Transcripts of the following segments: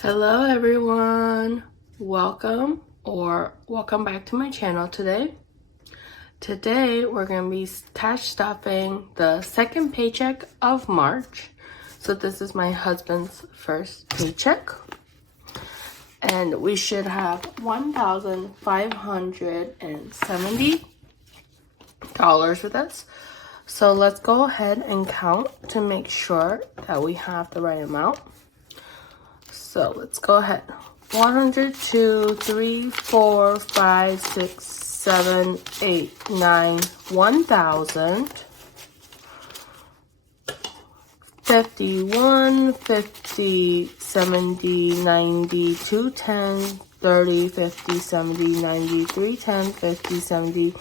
Hello everyone, welcome back to my channel today. Today we're going to be cash stuffing the second paycheck of March. So this is my husband's first paycheck. And we should have $1,570 with us. So let's go ahead and count to make sure that we have the right amount. So let's go ahead. 100, 2, 3, 4, 5, 6, 7, 8, 9, 1,000. 51, 50, 70, 90, 210, 30, 50, 70, 90, 310, 50, 70.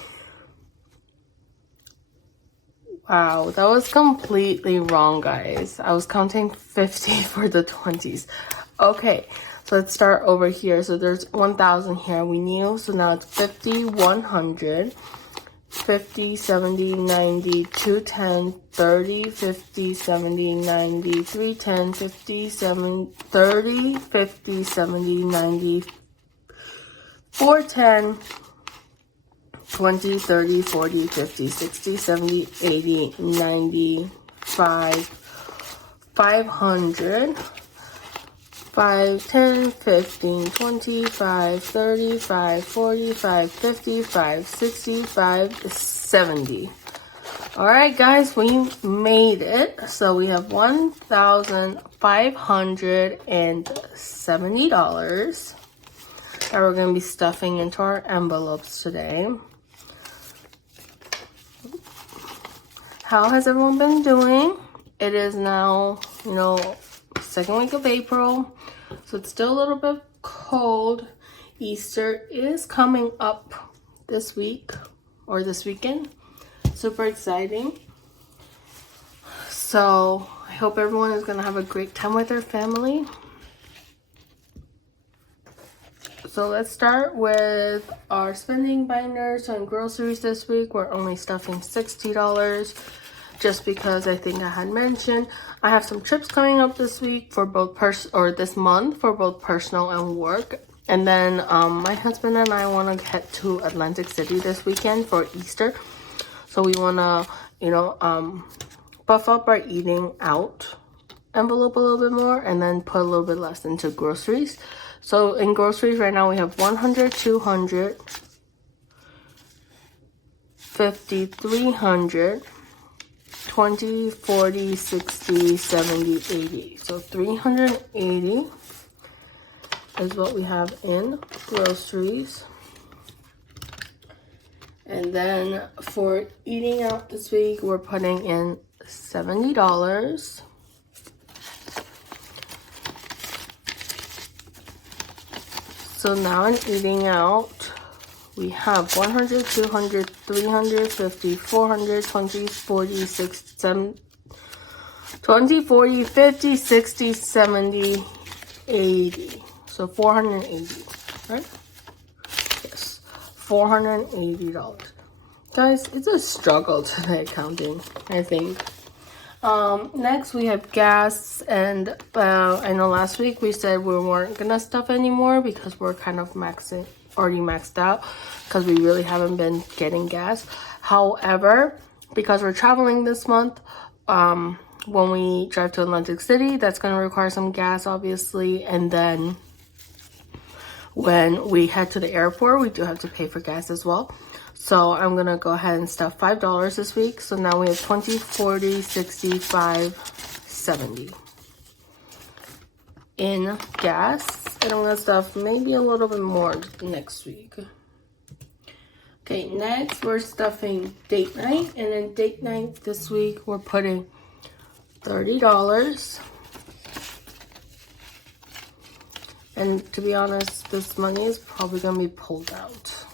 Wow, that was completely wrong, guys. I was counting 50 for the 20s. Okay, so let's start over here. So there's 1,000 here we knew. So now it's 50, 100, 50, 70, 90, 210, 30, 50, 70, 90, 310, 50, 30, 50, 70, 90, 410, 20, 30, 40, 50, 60, 70, 80, 90, 500, 5, 10, 15, 25, 35, 45, 55, 65, 70. Alright guys, we made it. So we have $1,570 that we're going to be stuffing into our envelopes today. How has everyone been doing? It is now, second week of April, so it's still a little bit cold. Easter is coming up this week or this weekend. Super exciting. So I hope everyone is going to have a great time with their family. So let's start with our spending binder. So in groceries this week, we're only stuffing $60. Just because I think I had mentioned I have some trips coming up this week for both this month for both personal and work. And then my husband and I want to head to Atlantic City this weekend for Easter. So we want to, buff up our eating out envelope a little bit more and then put a little bit less into groceries. So in groceries right now we have 100, 200, 50, 300, 20, 40, 60, 70, 80. So 380 is what we have in groceries. And then for eating out this week, we're putting in $70. So now in eating out, we have 100, 200, 350, 400, 20, 40, 60, 20, 40, 50, 60, 70, 80. So 480, right? Yes, $480. Guys, it's a struggle today counting, I think. Next we have gas, and I know last week we said we weren't gonna stuff anymore because we're kind of already maxed out because we really haven't been getting gas. However, because we're traveling this month, when we drive to Atlantic City, that's going to require some gas obviously, and then when we head to the airport, we do have to pay for gas as well. So I'm going to go ahead and stuff $5 this week. So now we have 20, 40, 65, 70 in gas. And I'm going to stuff maybe a little bit more next week. Okay, next we're stuffing date night. And then date night this week, we're putting $30. And to be honest, this money is probably going to be pulled out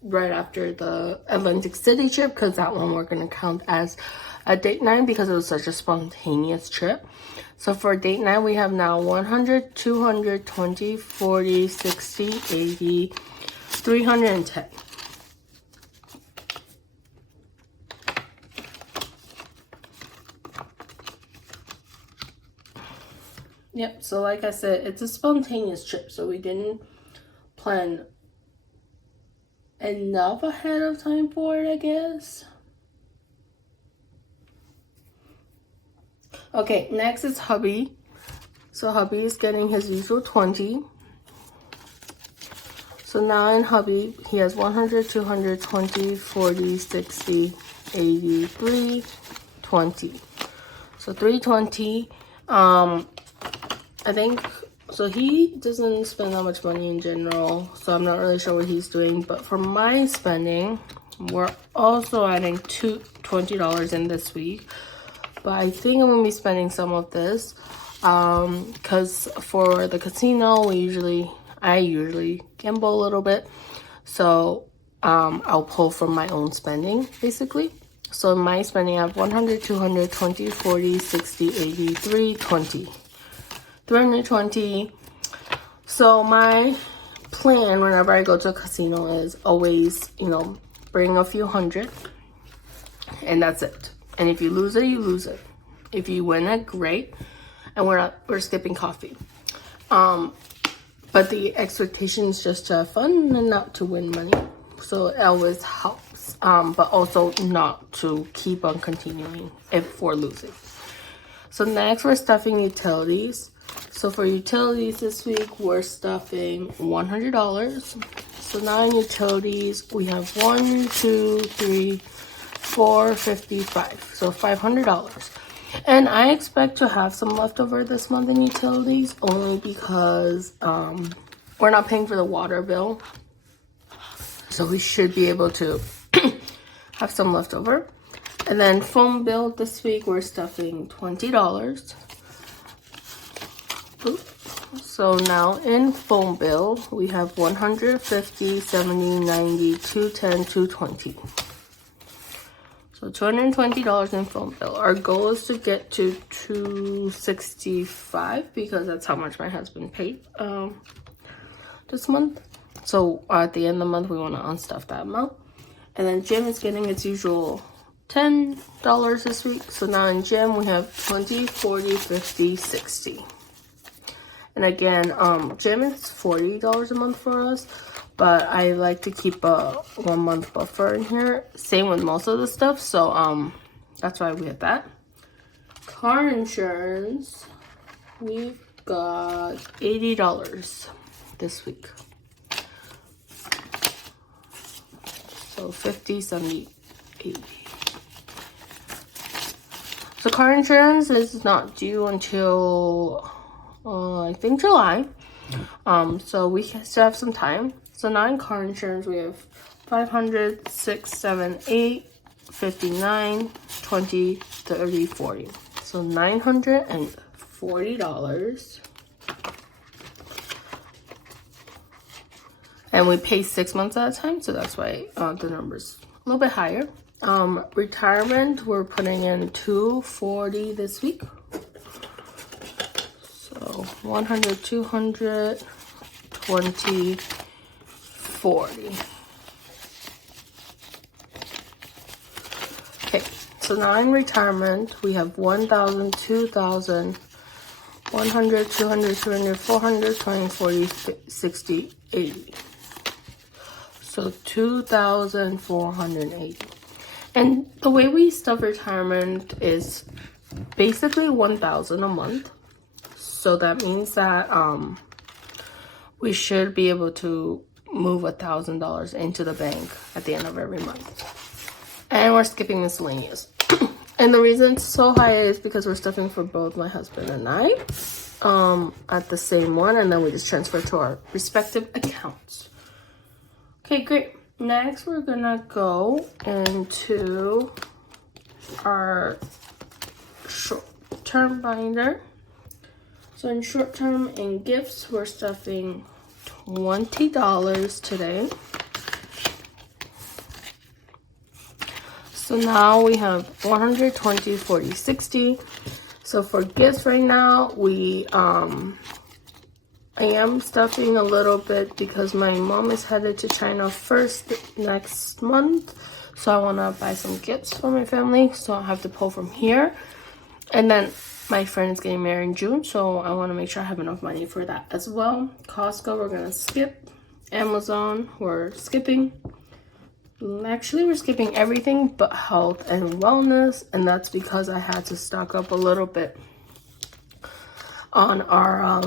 right after the Atlantic City trip, because that one we're going to count as a date night because it was such a spontaneous trip. So for date night, we have now 100, 200, 20, 40, 60, 80, 310. Yep, so like I said, it's a spontaneous trip, so we didn't plan enough ahead of time for it, I guess. Okay, next is hubby. So hubby is getting his usual 20. So now in hubby, he has 100, 200, 20, 40, 60, 80, 320. So 320. I think, so he doesn't spend that much money in general, so I'm not really sure what he's doing. But for my spending, we're also adding $20 in this week. But I think I'm gonna be spending some of this, because for the casino, I usually gamble a little bit. So I'll pull from my own spending, basically. So in my spending, I have 100, 200, 20, 40, 60, 80, 320. 320. So my plan whenever I go to a casino is always, bring a few hundred, and that's it. And if you lose it, you lose it. If you win it, great. And we're skipping coffee. But the expectation is just to have fun and not to win money. So it always helps. But also not to keep on continuing if we're losing. So next we're stuffing utilities. So for utilities this week, we're stuffing $100. So now in utilities, we have 1, 2, 3, 4, 55. So $500. And I expect to have some leftover this month in utilities, only because we're not paying for the water bill. So we should be able to have some leftover. And then phone bill this week, we're stuffing $20. So now in phone bill, we have 150, 70, 90, 210, 220. So $220 in phone bill. Our goal is to get to $265 because that's how much my husband paid this month. So at the end of the month, we want to unstuff that amount. And then gym is getting its usual $10 this week. So now in gym, we have 20, 40, 50, 60. And again, gym is $40 a month for us, but I like to keep a 1 month buffer in here. Same with most of the stuff, so that's why we have that. Car insurance, we've got $80 this week. So 50, 70, 80. So car insurance is not due until I think July. So we still have some time. So now in car insurance, we have 500, 6, 7, 8, 59, 20, 30, 40. So $940. And we pay 6 months at a time, so that's why the number's a little bit higher. Retirement, we're putting in $240 this week. 100, 200, 20, 40. Okay, so now in retirement, we have 1,000, 2,000, 100, 200, 200, 400, 20, 40, 60, 80. So 2,480. And the way we stuff retirement is basically 1,000 a month. So that means that we should be able to move $1,000 into the bank at the end of every month. And we're skipping miscellaneous. And the reason it's so high is because we're stuffing for both my husband and I at the same one, and then we just transfer to our respective accounts. Okay, great. Next, we're gonna go into our short-term binder. So in short term, in gifts, we're stuffing $20 today. So now we have 120, 40, 60. So for gifts right now, I am stuffing a little bit because my mom is headed to China first next month. So I want to buy some gifts for my family. So I have to pull from here. And then My friend is getting married in June, so I want to make sure I have enough money for that as well. Costco, we're going to skip. Amazon, we're skipping. Actually, we're skipping everything but health and wellness, and that's because I had to stock up a little bit on our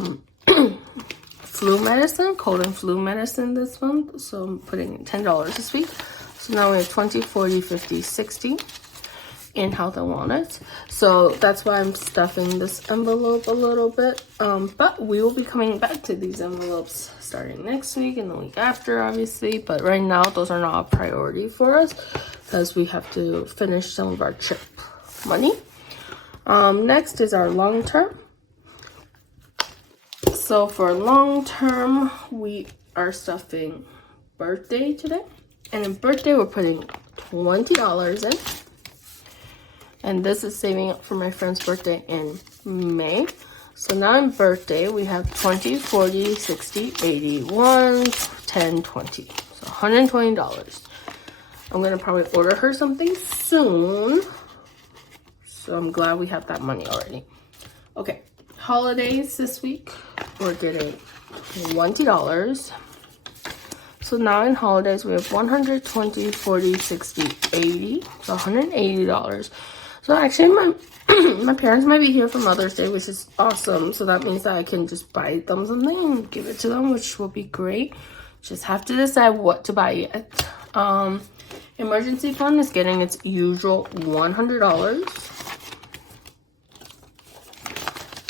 flu medicine, cold and flu medicine this month. So I'm putting in $10 this week. So now we have 20, 40, 50, 60 in health and wellness. So that's why I'm stuffing this envelope a little bit. But we will be coming back to these envelopes starting next week and the week after, obviously. But right now, those are not a priority for us because we have to finish some of our trip money. Next is our long term. So for long term, we are stuffing birthday today. And in birthday, we're putting $20 in. And this is saving up for my friend's birthday in May. So now in birthday, we have 20, 40, 60, 80, 1, 10, 20. So $120. I'm going to probably order her something soon. So I'm glad we have that money already. Okay, holidays this week, we're getting $20. So now in holidays, we have 120, 40, 60, 80. So $180. So actually, my parents might be here for Mother's Day, which is awesome. So that means that I can just buy them something and give it to them, which will be great. Just have to decide what to buy yet. Emergency fund is getting its usual $100.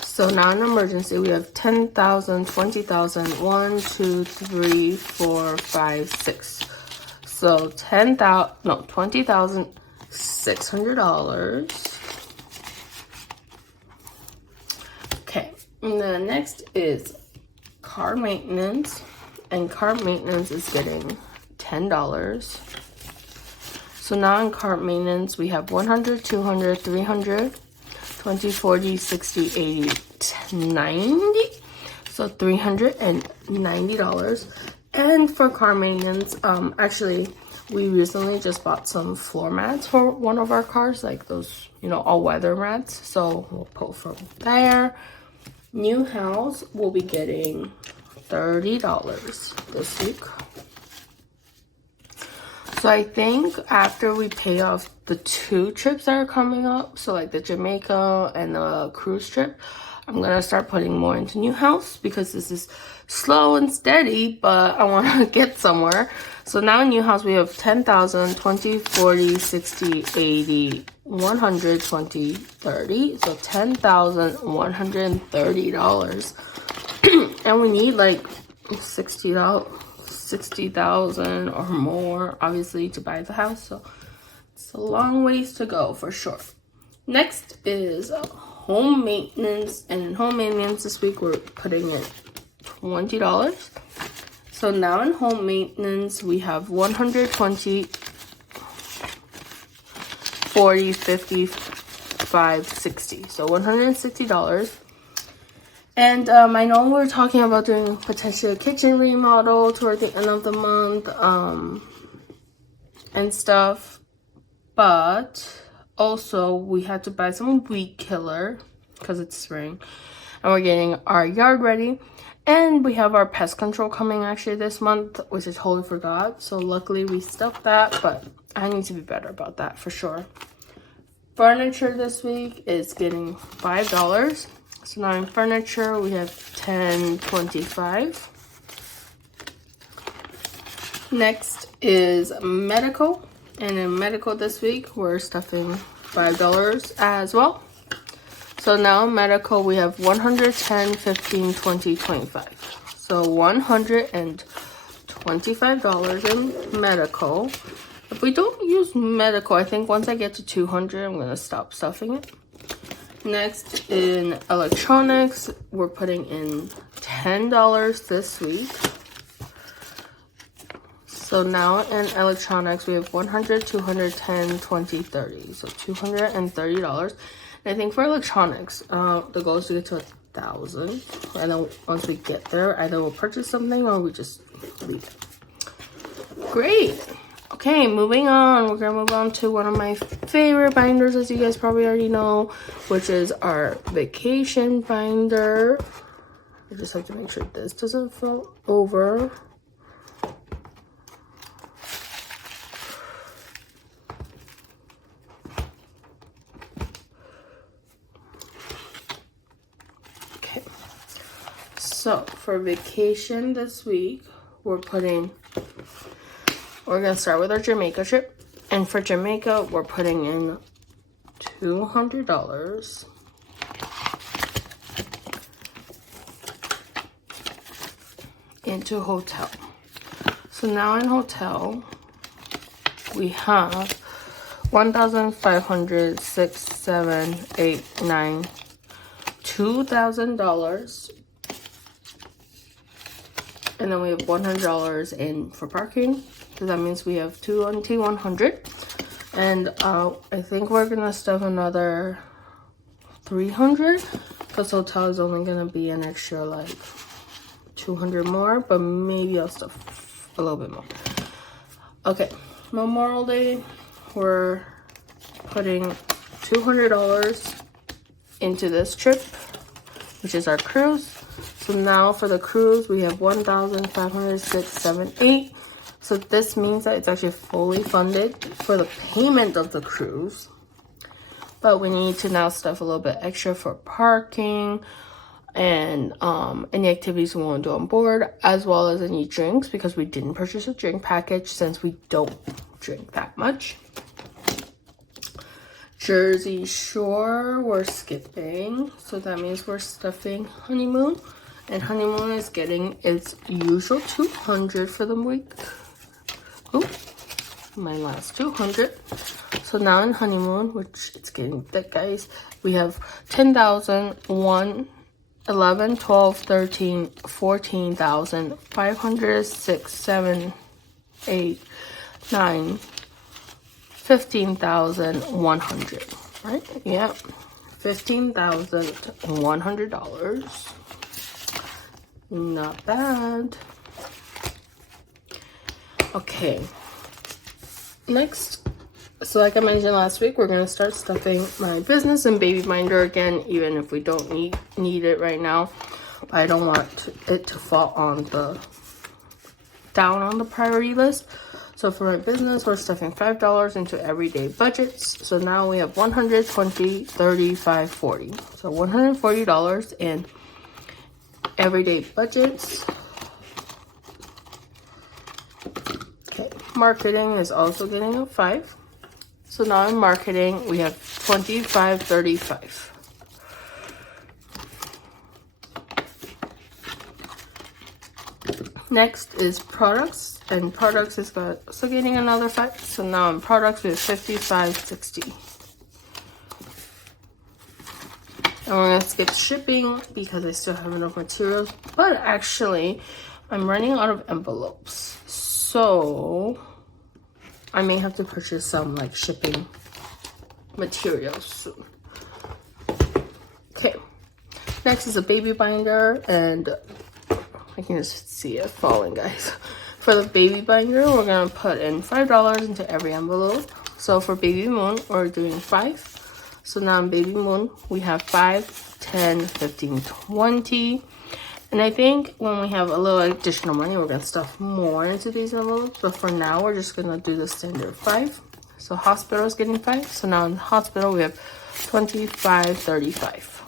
So now in emergency, we have 10,000, 20,000, 1, 2, 3, 4, 5, 6. So $20,600. Okay, and then next is car maintenance, and car maintenance is getting $10. So now in car maintenance, we have 100, 200, 300, 20, 40, 60, 80, 90. So $390. And for car maintenance, actually, we recently just bought some floor mats for one of our cars, like those, you know, all-weather mats. So we'll pull from there. New house, we'll be getting $30 this week. So I think after we pay off the 2 trips that are coming up, so like the Jamaica and the cruise trip, I'm going to start putting more into new house because this is slow and steady, but I want to get somewhere. So now in new house, we have 10,000, 20, 40, 60, 80, 100, 20, 30. So $10,130. And we need like $60,000 or more, obviously, to buy the house. So it's a long ways to go for sure. Next is home maintenance, and in home maintenance this week we're putting in $20. So now in home maintenance we have 120, 40, 55, 60. So $160. And I know we're talking about doing potentially a kitchen remodel toward the end of the month and stuff, but also we had to buy some weed killer because it's spring, and we're getting our yard ready, and we have our pest control coming actually this month, which I totally forgot. So luckily we stuffed that, but I need to be better about that for sure. Furniture this week is getting $5. So now in furniture, we have 10, 25. Next is medical. And in medical this week, we're stuffing $5 as well. So now in medical, we have 110, 15, 20, 25. So $125 in medical. If we don't use medical, I think once I get to 200, I'm going to stop stuffing it. Next, in electronics, we're putting in $10 this week. So now in electronics, we have 100, 210, 20, 30. So $230. And I think for electronics, the goal is to get to 1,000. And then once we get there, either we'll purchase something or we just leave it. Great. Okay, moving on. We're gonna move on to one of my favorite binders, as you guys probably already know, which is our vacation binder. I just have to make sure this doesn't fall over. Okay, so for vacation this week, we're gonna start with our Jamaica trip. And for Jamaica, we're putting in $200 into hotel. So now in hotel, we have 1,500, 6, 7, 8, 9, $2,000. And then we have $100 in for parking. So that means we have 2,100. And I think we're gonna stuff another 300 because hotel is only gonna be an extra like 200 more, but maybe I'll stuff a little bit more. Okay, Memorial Day, we're putting $200 into this trip, which is our cruise. So now for the cruise, we have 1,500, 6, 7, 8. So this means that it's actually fully funded for the payment of the cruise. But we need to now stuff a little bit extra for parking and any activities we want to do on board, as well as any drinks, because we didn't purchase a drink package since we don't drink that much. Jersey Shore, we're skipping. So that means we're stuffing honeymoon. And honeymoon is getting its usual 200 for the week. Oh, my last 200. So now in honeymoon, which it's getting thick, guys, we have 10,000, 1, 11, 12, 13, 14,000, 500, 6, 7, 8, 9, 15,100, right? Yeah, $15,100. Not bad. Okay, next, so like I mentioned last week, we're gonna start stuffing my business and baby binder again, even if we don't need it right now. I don't want it to fall on down on the priority list. So for my business, we're stuffing $5 into everyday budgets. So now we have 120, 35, 40. So $140 in everyday budgets. Okay, marketing is also getting a 5. So now in marketing, we have 25, 35. Next is products, and products is also getting another 5. So now in products, we have 55, 60. And we're gonna skip shipping because I still have enough materials, but actually I'm running out of envelopes. So I may have to purchase some like shipping materials soon. Okay, next is a baby binder, and I can just see it falling, guys. For the baby binder, we're gonna put in $5 into every envelope. So for baby moon, we're doing 5. So now in baby moon, we have 5, 10, 15, 20. And I think when we have a little additional money, we're gonna stuff more into these envelopes. But for now, we're just gonna do the standard 5. So hospital is getting 5. So now in the hospital, we have 25, 35.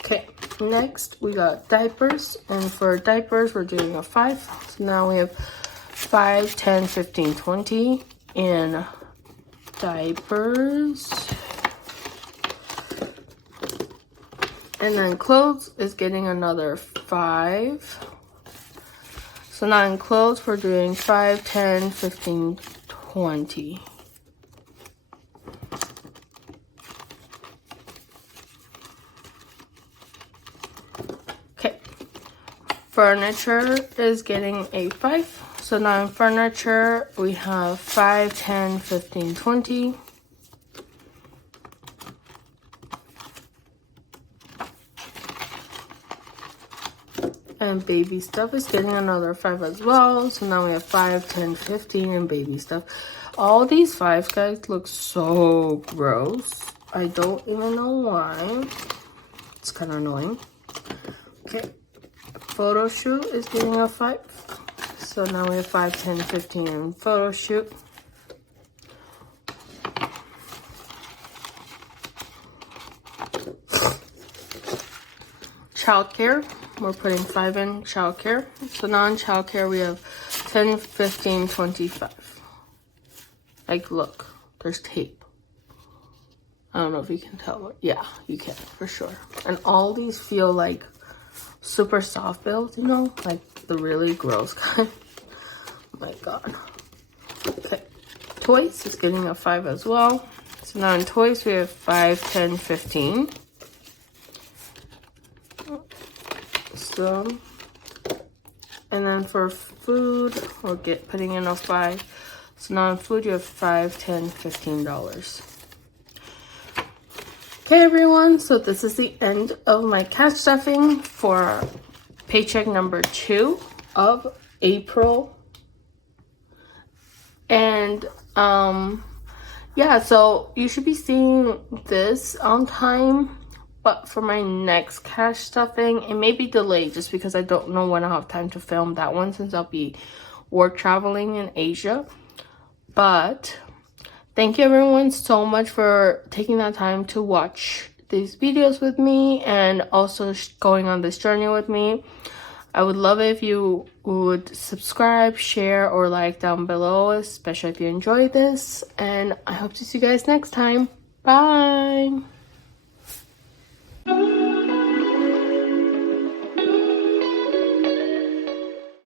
Okay, next we got diapers. And for diapers, we're doing a 5. So now we have 5, 10, 15, 20 in diapers. And then clothes is getting another 5. So now in clothes, we're doing 5, 10, 15, 20. Okay. Furniture is getting a 5. So now in furniture, we have 5, 10, 15, 20. And baby stuff is getting another 5 as well. So now we have 5, 10, 15 and baby stuff. All these 5s, guys, look so gross. I don't even know why. It's kind of annoying. Okay. Photo shoot is getting a 5. So now we have 5, 10, 15 and photo shoot. Childcare, we're putting 5 in childcare. So now in childcare we have 10, 15, 25. Like, look, there's tape. I don't know if you can tell. Yeah, you can for sure. And all these feel like super soft bills, you know, like the really gross kind. Oh my god. Okay, toys is getting a 5 as well. So now in toys we have 5, 10, 15. And then for food, we'll get putting in a 5. So now in food, you have $5, $10, $15. Okay, everyone. So this is the end of my cash stuffing for paycheck number 2 of April. And yeah, so you should be seeing this on time. But for my next cash stuffing, it may be delayed just because I don't know when I'll have time to film that one since I'll be work traveling in Asia. But thank you everyone so much for taking that time to watch these videos with me and also going on this journey with me. I would love it if you would subscribe, share, or like down below, especially if you enjoyed this. And I hope to see you guys next time. Bye!